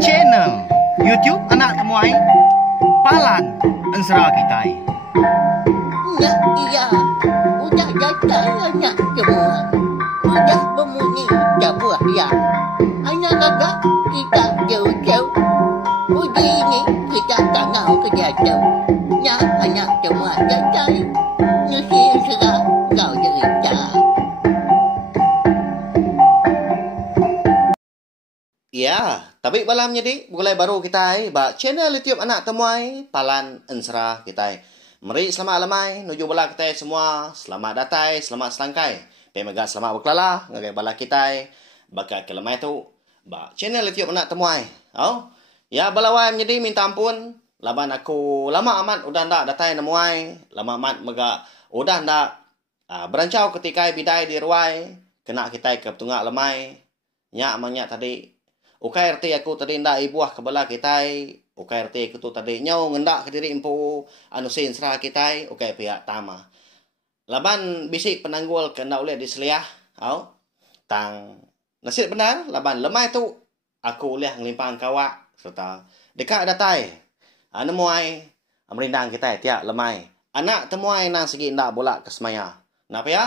channel YouTube Anak Temuai Palan Ensera Kitai. Ya, iya, udah datang anak semua. Udah berbunyi sebuah ya. Anak kakak kita jauh-jauh. Uji ini kita tangau ke jatuh. Ya, anak semua datang. Nusi serah kau cerita. Ya, tapi malam jadi mulai baru kita ba channel YouTube Anak Temuai Palan Ensera kita. Mari selamat alamai nuju bala kita semua. Selamat datang, selamat selangkai. Pemega selamat berkelala ngagai bala kita. Baka kelemai tu ba channel YouTube Anak Temuai. Oh. Ya balawai menjadi minta ampun. Laban aku lama amat udah ndak datang nemuai. Lama amat mega udah ndak berancau ketika bidai di ruai. Kena kita ke tungak lemai. Nya amanya tadi ukai RT aku tadi ndak ibuah kebala kita. Ukai RT aku tu tadi nyau ngendak ke diri empu anu sin serah kita. Ukai pihak tama. Laban bisik penanggul kena ulih di seliah. Au. Tang nasib benar laban lemai tu aku ulih ngelimpang kawak serta dekat datai. Nemuai merindang kita tiap lemai. Anak temuai nang segi ndak bolak ke semaya. Napa ya?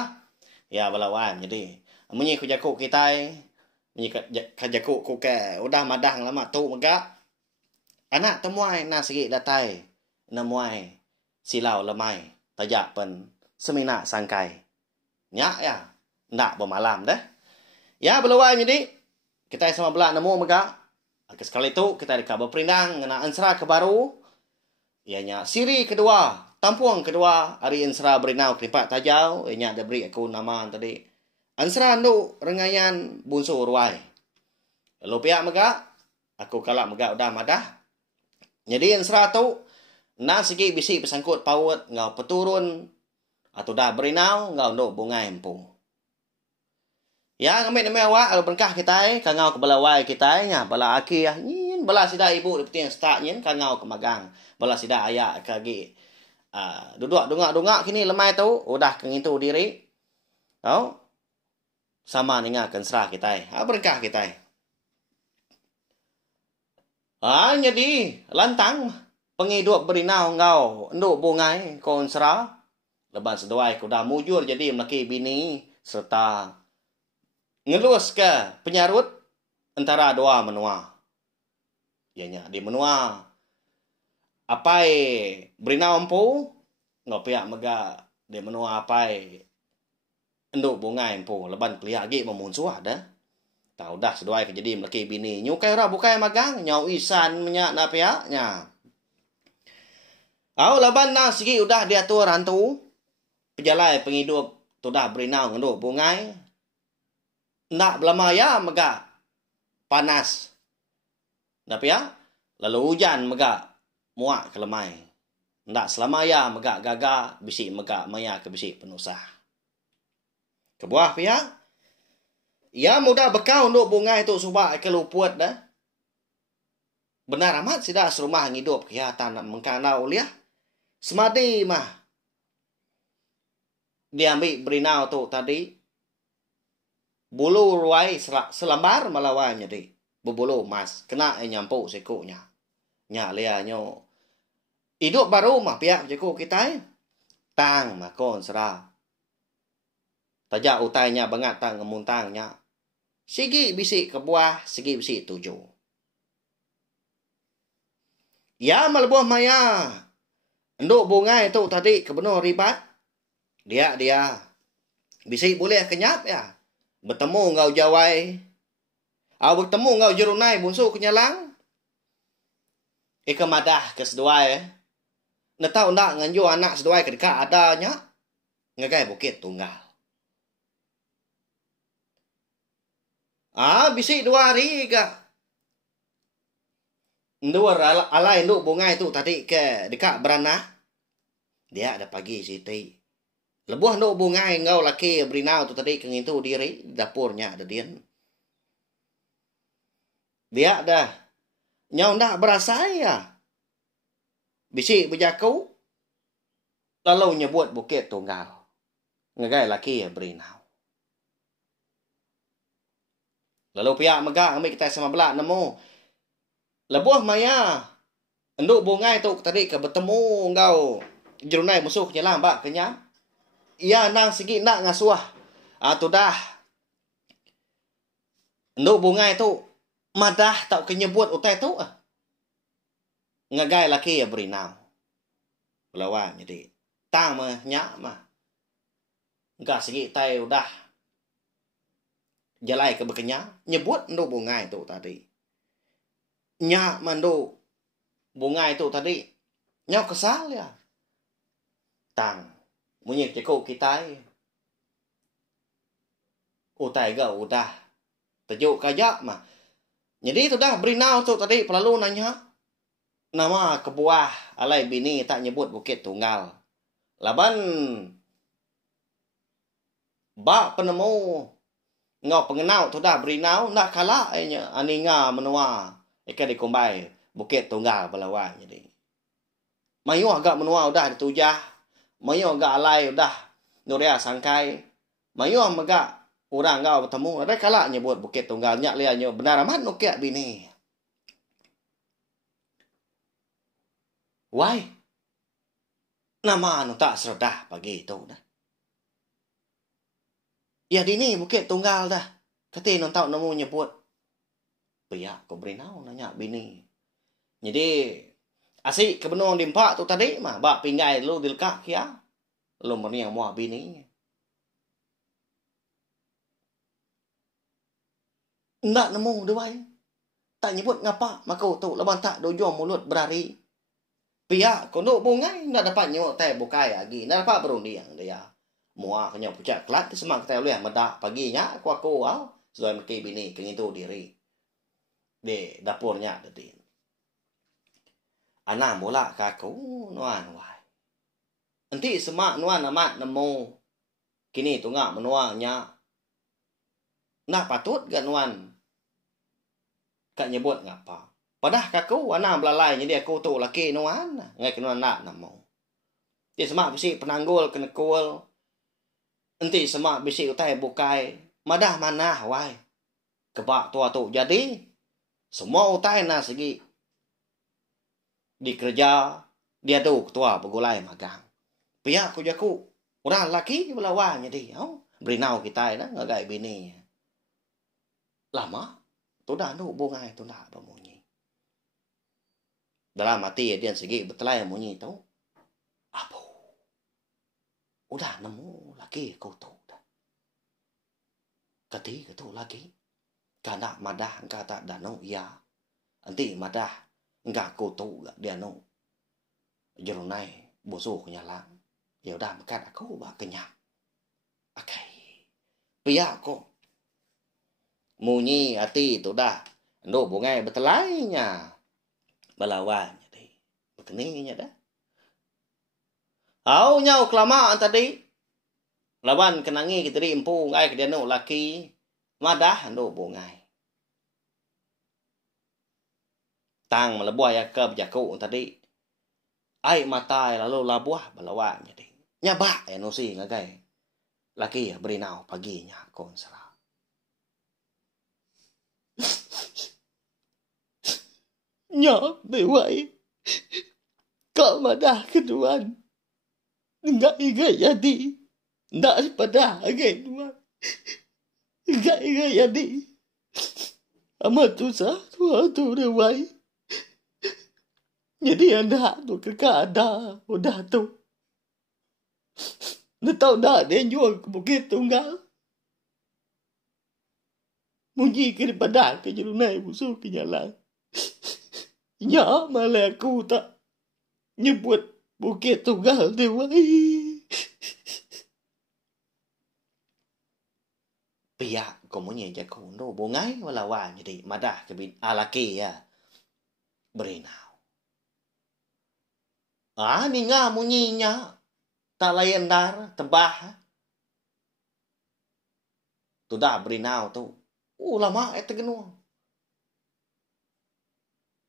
Ya balawan jadi munyi ku jakuk kita. Kajaku ku ke udah madang lama tu mega anak temuai na segi datai nemuai silau lemai tajak pen semina sangkai nya ya ndak bermalam dah ya belawai jadi kita sama belak nemu mega sekali itu kita dekat berperindang ngena ensera ke baru ianya siri kedua tampuang kedua hari ensera berinau kripat tajau ianya ada beri aku nama tadi Ansra nu rengayan bunsu ruai. Lalu pihak mega, aku kalak mega udah madah. Jadi ansra tu, na segi bisi pesangkut paut ngau peturun, atau dah berinau ngau nu bunga empu. Ya ngambil nama awak, kalau berkah kita, kangau ke belawai kita, nya bala aki ya, nyin bala sida ibu di peting start nyin kangau ke magang, bala sida ayak kagi. Duduk dungak kini lemai tu, udah kengitu diri. Tahu? Sama ningakan serah kita. Berkah kita. Jadi lantang penghidup berinau ngau nduk bungai kon serah. Leban sedoai ku dah mujur jadi melaki bini serta ngelus ke penyarut antara dua menua. Ianya di menua apai berinau empu ngau pihak mega di menua apai nduk bunga empu leban peliak gi memunsuh ada tahu dah sedoai jadi melaki bini nyukai ora bukai magang nyau isan menyak na pihaknya au leban na segi udah diatur rantu pejalai penghidup tu dah berinau nduk bungai nak belamaya mega panas na pihak lalu hujan mega muak kelemai ndak selamaya mega gaga bisi mega maya ke bisi penusah kebuah pihak ya mudah bekau untuk bunga itu subak keluput dah benar amat sidah serumah hidup kehatan mengkanau liah semadi mah diambil berinau tu tadi bulu ruai selambar melawan jadi berbulu emas kena nyampuk sekunya nya lianyo hidup baru mah pihak jago kita tang makon serah tajak utainya bangat tang ngemuntangnya. Sigi bisi kebuah, sigi bisi tujuh. Ya melebuah maya. Nduk bunga itu tadi kebenuh ribat. Dia. Bisi boleh kenyap ya. Bertemu ngau jawai. Bertemu ngau jerunai bunsu kenyalang. Ika madah ke seduai. Netau ndak nganju anak seduai kedekat adanya. Ngagai bukit tunggal. Bisik 2 hari ke. Dua alai nduk bunga itu tadi ke dekat beranah. Dia ada pagi siti. Lebuh nduk bunga ngau laki berinau tu tadi kengitu diri dapurnya ada dian. Dia dah nyau ndak berasa ya. Bisik berjaku. Lalu nyebut bukit tunggal. Ngagai laki berinau. Lalu pihak megak ambil kita sama belak nemu Lebuh maya. Enduk bungai tu tadi ke bertemu engkau jerunai musuh nyelam bak kenyam. Ia nang segi nak ngasuah. Tu dah. Enduk bungai tu madah tak kenyebut utai tu. Ngagai laki ya berinau. Lawan jadi tang mah nyak mah. Enggak segi tai udah. Jalai ke berkenyam nyebut enduk bungai tu tadi. Nyak manduk bungai itu tadi nyok kesal ya. Tang munyek cekok kita utai ga udah tajuk kajak mah. Jadi itu dah berinau tu tadi pelalu nanya nama kebuah alai bini tak nyebut Bukit Tunggal. Laban bak penemu ngau pengenau tu dah berinau nak kalah nya aninga menua eka dikombai Bukit Tunggal Balawan jadi. Mayu agak menua udah ditujah. Mayu agak alai udah Nuria sangkai. Mayu agak orang kau bertemu. Ada kala nyebut Bukit Tunggal. Nyak lianya benar amat nukiak bini. Why? Nama anu tak seredah pagi itu dah. Ya dini Bukit Tunggal dah. Kati non tahu nemu nyebut. Pihak kau berinau nanya bini. Jadi asik kebenung dimpak tu tadi mah bak pinggai lu dilkak kia. Lu meniang muah bini. Ndak nemu dewai. Tak nyebut ngapa maka tu laban tak dojo mulut berari. Pihak konduk bungai ndak dapat nyok teh bukai lagi. Ndak dapat berunding dia. Muah kenya pucat kelat semak teh lu yang medak paginya aku sudah meki bini kengitu diri. Di dapurnya tadi. Anak mula kaku nuan wai. Nanti semak nuan amat nemu. Kini tu ngak menuangnya. Nah patut gak nuan. Kak nyebut ngapa. Padah kaku anak belalai jadi aku tu laki nuan. Ngai nuan nak nemu. Nanti semak bisi penanggul kenekul. Nanti semak bisi utai bukai. Madah manah wai. Kebak tua tu jadi. Semua utai na segi. Di kerja dia tu ketua pegulai magang. Pihak ku jaku orang laki belawan jadi berinau kita dah ngagai bini. Lama tu dah nu bungai tu dah bemunyi. Dalam hati dia segi betelai munyi tu. Apa? Udah nemu laki ku tu dah. Kati tu lagi. Kana madah kata danau ya. Nanti madah enggak aku tu dia no jerunai bosuh nyalang ya udah makan aku bak kenyang. Okay. Pihak ko munyi hati tu dah ndo bungai betelainya balawan jadi begininya dah. Au nyau kelamaan tadi lawan kenangi kita di empu ngai ke dia no laki madah ndo bungai. Tang melebuah ya ke berjaku tadi. Air mata lalu labuah balawan jadi. Nyabak ya nusi ngagai. Laki ya berinau paginya konsera. Nyok dewai. Kau madah keduan. Enggak iga jadi. Enggak pada agai dua. Enggak iga jadi. Amat susah tu dewai. Jadi anda tu kekak ada. Udah tu. Dia tahu dah dia jual ke Bukit Tunggal. Munyi ke daripada ke jerunai musuh kenyalang. Ya malah aku tak nyebut Bukit Tunggal dewai. Pihak kau munyi je kau ndo bungai walawan jadi madah ke alaki ya. Berinau. Ni nga munyinya. Tak layan dar, tebah. Tu dah berinau tu. Lama itu genuang.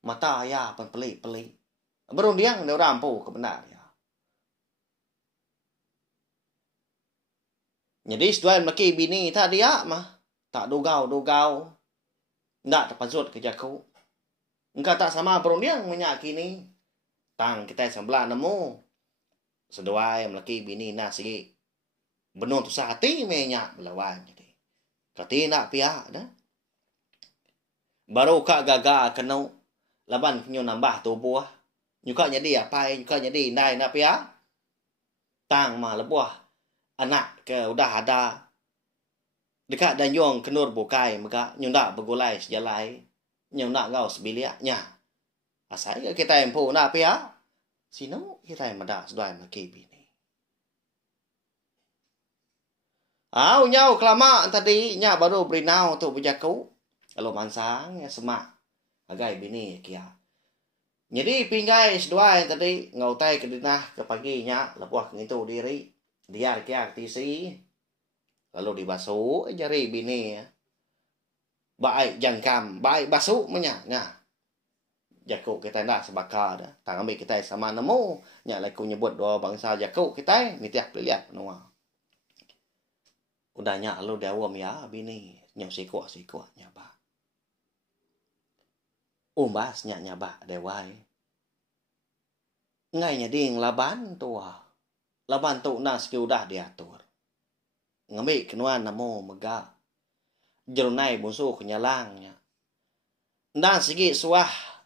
Mata ayah pun pelik-pelik. Berundiang dia rampu kebenar ya. Jadi seduan maki bini tak dia mah. Tak dugau-dugau. Nggak terpazut ke jaku. Engkau tak sama berundang menyakini. Tang kita sebelah nemu. Seduai melaki bini nak segi. Benar tu sehati menyak melawan jadi. Kati nak pihak dah. Baru kak gagal kena laban penyu nambah tubuh. Nyuka jadi apa? Nyuka jadi indai nak pihak. Tang mah lebuah. Anak ke udah ada. Dekat dan yong kenur bukai maka nyunda bergulai sejalai. Nyunda ngau sebiliaknya. Asal kita empu nak pihak. Sino kita yang madak seduai melaki bini. Nyau kelama tadi nya baru berinau untuk berjaku. Kalau mansang ya semak. Agai bini kia. Jadi pinggai seduai tadi ngautai ke dinah ke paginya lepuah ngitu diri. Dia kia tisi. Lalu dibasuh jari bini. Baik jangkam, baik basuh menya. Nah. Jakuk kita nak sebakar dah. Tak ambil kita sama nemu. Nyak laku nyebut dua bangsa jakuk kita. Ni tiap lihat penua. Udah nyak lu dawam ya bini. Nyak sikuak nyabak. Umbas nyak nyabak dewai. Ngainya ding laban tua. Laban tu nas ke udah diatur. Ngambil kenuan nemu megak. Jerunai musuh kenyalangnya. Dan segi suah.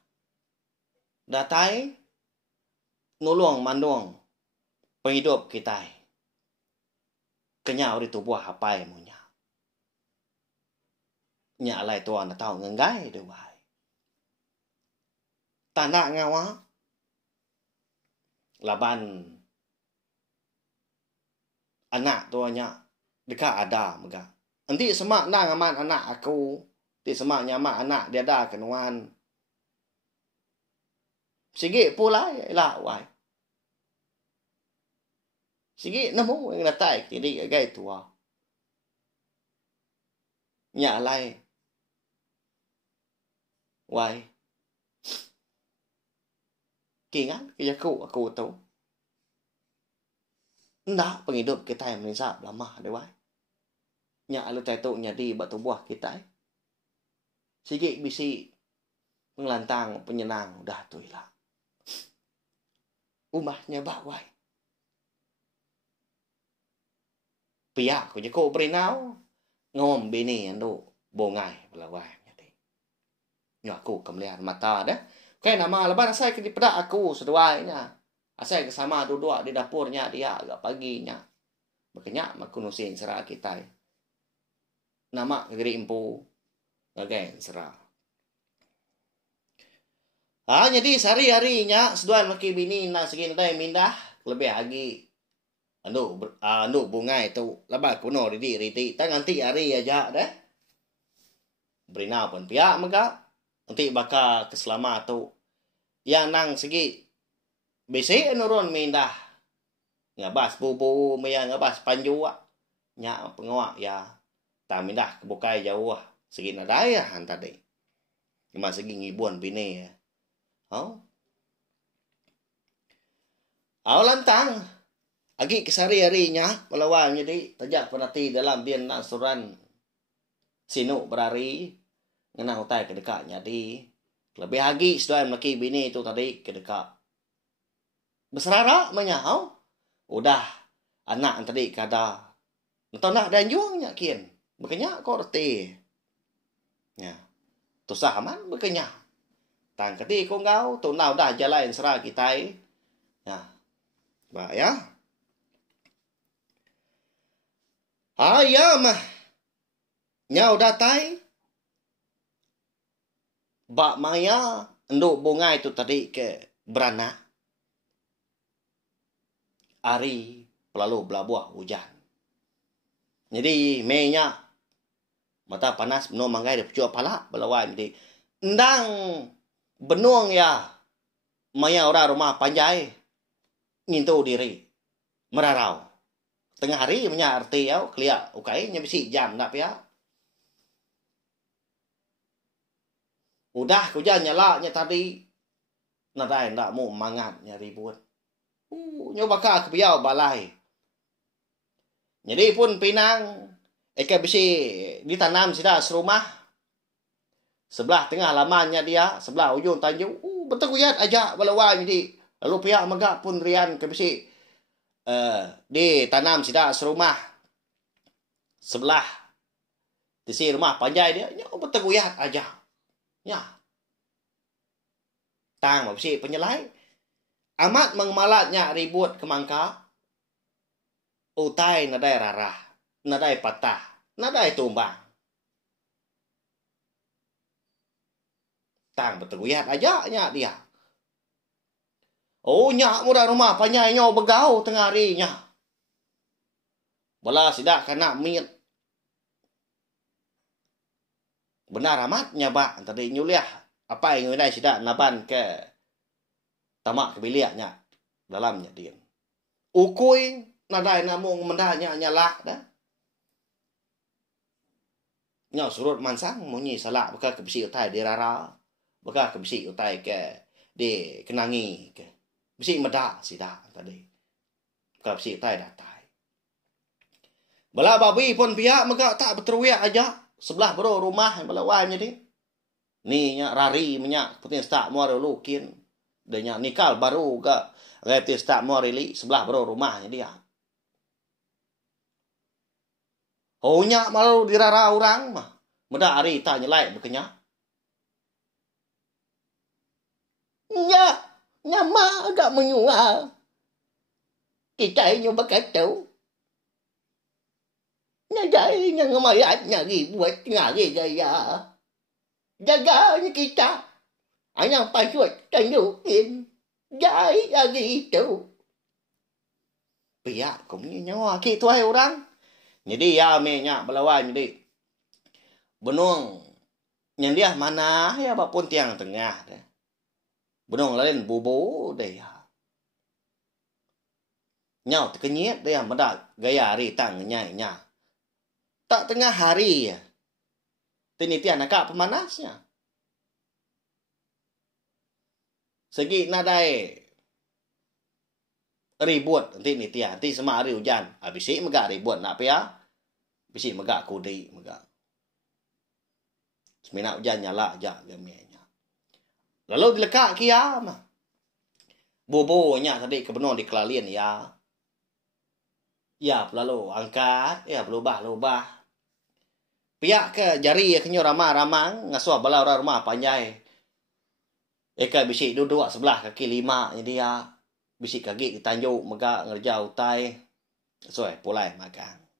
Datai nulung mandung penghidup kita. Kenyau di tubuh hapai munya. Nya alai tuan tahu ngenggai dewai. Tanda ngawa laban anak tuanya dekat ada mega. Nanti semak nang aman anak aku. Nanti semak nyamak anak dia ada kenuan. Sige pula lah wai. Sige nemu yang datai jadi gai tua. Nya lai. Wai. Kingan ke aku tahu. Ndak penghidup kita yang menisap lama deh wai. Nya alu tai tu nyadi batu buah kita. Sige bisi pengelantang penyenang udah tu ilah. Umahnya bawai. Pihak ko jako berinau. Ngom bini ando bongai belawai. Nyo aku kemelihat mata dah. Kaya nama leban asal ke dipedak aku seduainya. Asal ke sama duduk di dapurnya dia agak paginya. Makanya makunusin serah kita. Nama negeri impu. Gagai serah. Jadi sehari-harinya seduan laki bini nak segini dah mindah lebih lagi anu bunga itu lebah kuno riti tak nanti hari aja dah berina pun pihak maka nanti bakal keselama tu yang nang segi besi nurun mindah ngabas bubu maya ngabas panjua nya pengawak ya tak mindah kebukai jauh segi nadaya han tadi cuma segi ngibun bini ya. Lantang. Agi kesari-harinya melawan jadi tajak penati dalam bian nasuran sinu berari ngena hutai ke dekatnya di lebih lagi sudah laki bini itu tadi ke dekat berserara menyau udah anak tadi kada entah nak dan juangnya kian berkenyak korte ya tu sahaman berkenyak tang keti ko ngau tu nau dah jalan serah kita ya ba ya ayam nyau datai ba maya nduk bunga itu tadi ke beranak hari lalu belabuah hujan jadi menya mata panas no manggai dia pucuk pala belawan jadi ndang benuang ya maya ora rumah panjai ngintu diri merarau tengah hari punya arti ya kelia ukai nya bisi jam nak ya udah hujan nyala nya tadi nadai ndak mau mangat nya ribut nyoba ka ke biau balai jadi pun pinang eka bisi ditanam sida serumah Sebelah tengah lamannya dia, sebelah ujung tanjung, berteguyat ajak balawan jadi. Lalu pihak megak pun rian ke besi. Ditanam sida serumah sebelah di rumah panjai dia, berteguyat aja. Ya. Tang besi penyelai. Amat mengemalatnya ribut kemangka. Utai nadai rarah, nadai patah, nadai tumbang. Tang berteguyat aja nya dia. Oh nyak murah rumah panjai nyo begau tengah hari nya. Bola sidak kena mit. Benar amat nyabak tadi nyuliah. Apa yang ngai sidak naban ke tamak ke biliaknya dalamnya dia. Ukui nadai namung mendanya nyala dah. Nya surut mansang munyi salak beka ke besi utai di rara. Beka ke besi utai ke di kenangi ke. Besi medak sidak tadi. Beka besi utai datai. Bala babi pun pihak mega tak berteruyak aja. Sebelah bro rumah yang balawan jadi. Ni nya rari minyak putin stak mo lukin. Dan nya nikal baru ke repti stak mo rili sebelah bro rumahnya dia. Oh nya malu dirara orang mah. Meda hari tak nyelai bekenya. Nya ma agak menyual. Kita ini berkata. Nya jai nya ngemayat nya buat ngari jaya. Jaganya kita. Ayang pasut tanjukin. Jai lagi itu. Pihak cũng như nyawa ki tuai orang. Jadi ya me nya belawan jadi. Benung yang dia mana ya apapun tiang tengah deh. Benung lain bubu deh ya. Nyau terkenyit deh medak gaya hari tang nyai nya. Tak tengah hari ya. Tini tiang nak pemanasnya. Segi nadai ribut nanti ni tiang, nanti semua hari hujan. Habis megak ribut nak pia. Bisi megak kudi megak. Semina hujan nyala aja gamenya. Lalu dilekak kia mah. Bobonya tadi kebenar di kelalian ya. Ya lalu angkat, ya berubah-ubah. Pihak ke jari kenyo ramah-ramang ngasuh bala orang rumah panjai. Eka bisi duduk sebelah kaki lima jadi dia. Bisi kaki ditanjuk megak ngerja utai. Soe pulai makan.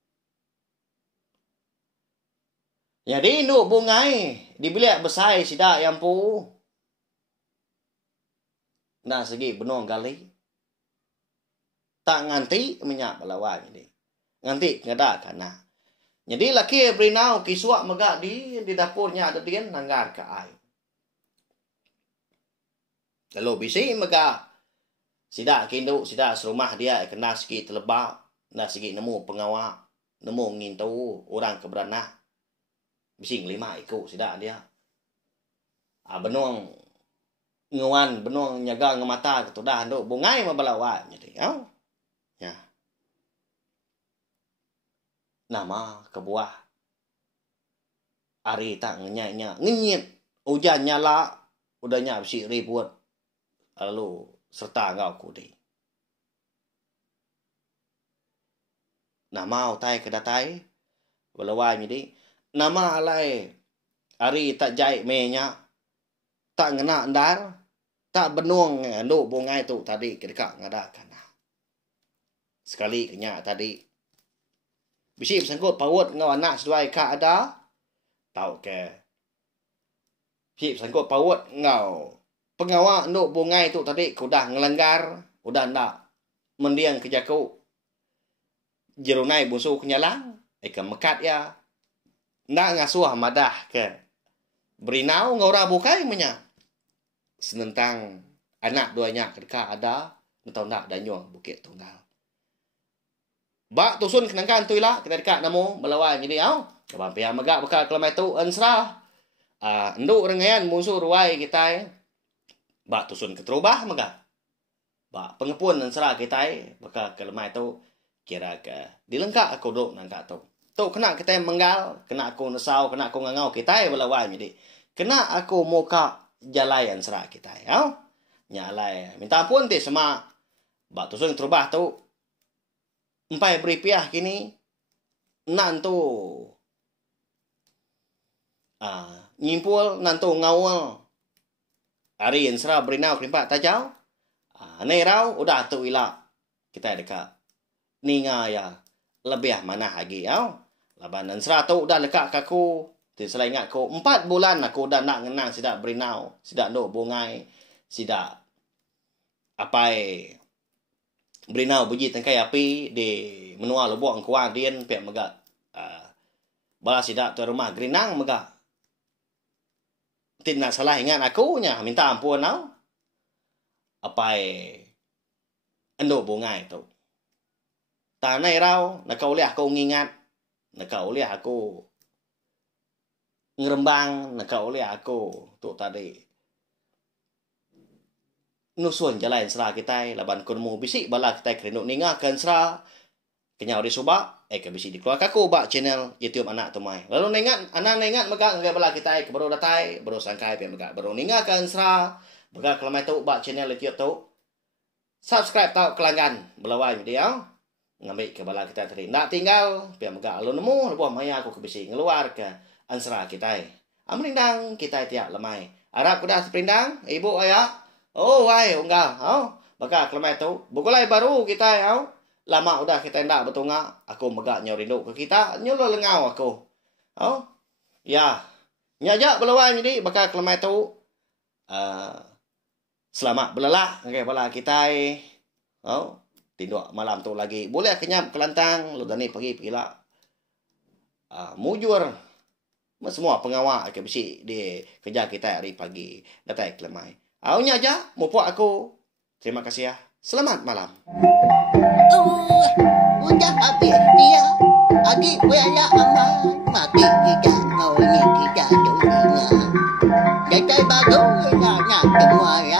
Jadi induk bungai di bilik besai sidak yang pu. Nah segi benong gali. Tak nganti minyak balawan ini. Nganti ngada kana. Jadi laki berinau kiswak megak di dapurnya ada dia nanggar ke air. Lalu bisi megak sidak kinduk sidak serumah dia kena segi terlebak. Nah segi nemu pengawak. Nemu ngintu orang keberanak. Bising 5 ikut sidak dia. Benong ngawan benong nyaga ngemata ketudah nduk bungai mabalawan jadi. Ya. Nama kebuah. Ari tak ngenyanya ngenyit. Hujan nyala udahnya bisi ribut. Lalu serta ngau kudi. Nama utai kedatai balawan jadi. Nama alai ari tak jai menya tak ngena ndar tak benuang nduk bungai tu tadi kedekak ngada kana sekali kenya tadi bisi bersangkut paut ngau anak seduai ka ada tau ke bisi bersangkut paut ngau pengawak nduk bungai tu tadi kudah ngelanggar udah ndak mendiang kejaku jerunai busu kenyalang eka mekat ya. Nak ngasuh madah ke berinau ngora bukai menya senentang anak duanya ketika ada entau nak danyo bukit tunggal bak tusun kenangkan tuilah kita dekat namo balawan jadi kabang pia megak bekal kelamai tu ensrah nduk rengayan musuh ruai kita bak tusun keterubah megak bak pengepun ensrah kita bekal kelamai tu kira ke dilengkak aku duk nangka tu. Tu kena kita menggal, kena aku nesau, kena aku ngangau kita balawan jadi kena aku muka jalayan serah kita ya. Nyalai minta ampun ti sama bak tusung terubah tu. Empai beripiah kini nantu nyimpul nantu ngawal hari yang serah berinau kelimpat tajau. Nei rau udah tu ila kita dekat ninga ya lebih mana lagi ya. Laban dan serah tu udah dekat kaku. Ti selain ingat ko 4 bulan aku udah nak ngenang sidak berinau, sidak no bungai, sidak apai berinau buji tangkai api di menua lubuk kuang dien pek megak bala sidak tu rumah gerinang megak. Tin nak salah ingat aku nya minta ampun nau. Apai endo bungai tu. Tanai rau nak kau lihat aku ngingat. Nak kau lihat aku ngerembang. Nak kau lihat aku tu tadi nusun jalan serah kita laban kunmu bisik bala kita kerenuk ningakan serah kenyau di subak ke bisik di keluar kaku bak channel YouTube anak temai. Lalu ningat anak ningat mega ngai bala kita ke baru datai baru sangkai pe mega baru ningakan serah mega kelamai tu bak channel YouTube tu subscribe tau kelanggan belawai dia ngambil ke bala kita tadi nak tinggal pe mega alun nemu lebuh maya aku ke bisik ngeluar ke ansra kita amrindang kita tiak lemai harap kuda seprindang ibu ayah. Oh, wai, enggak. Maka kelemai tu, bukulai baru kita lama udah kita ndak betunga, aku megak nyorindo ke kita, nyulo lengau aku. Ya. Nyajak belawai jadi baka kelemai tu selamat belelah ngai bala kita. Tinduk malam tu lagi. Boleh kenyap kelantang, lu dani pergi lah. Mujur semua pengawal ke besi di kerja kita hari pagi datai kelemai. Aunya aja, mumpuk aku. Terima kasih ya. Selamat malam. Udah habis dia. Adik wala aman. Mati kita maunya kita dunia. Datai baru nak semua ya.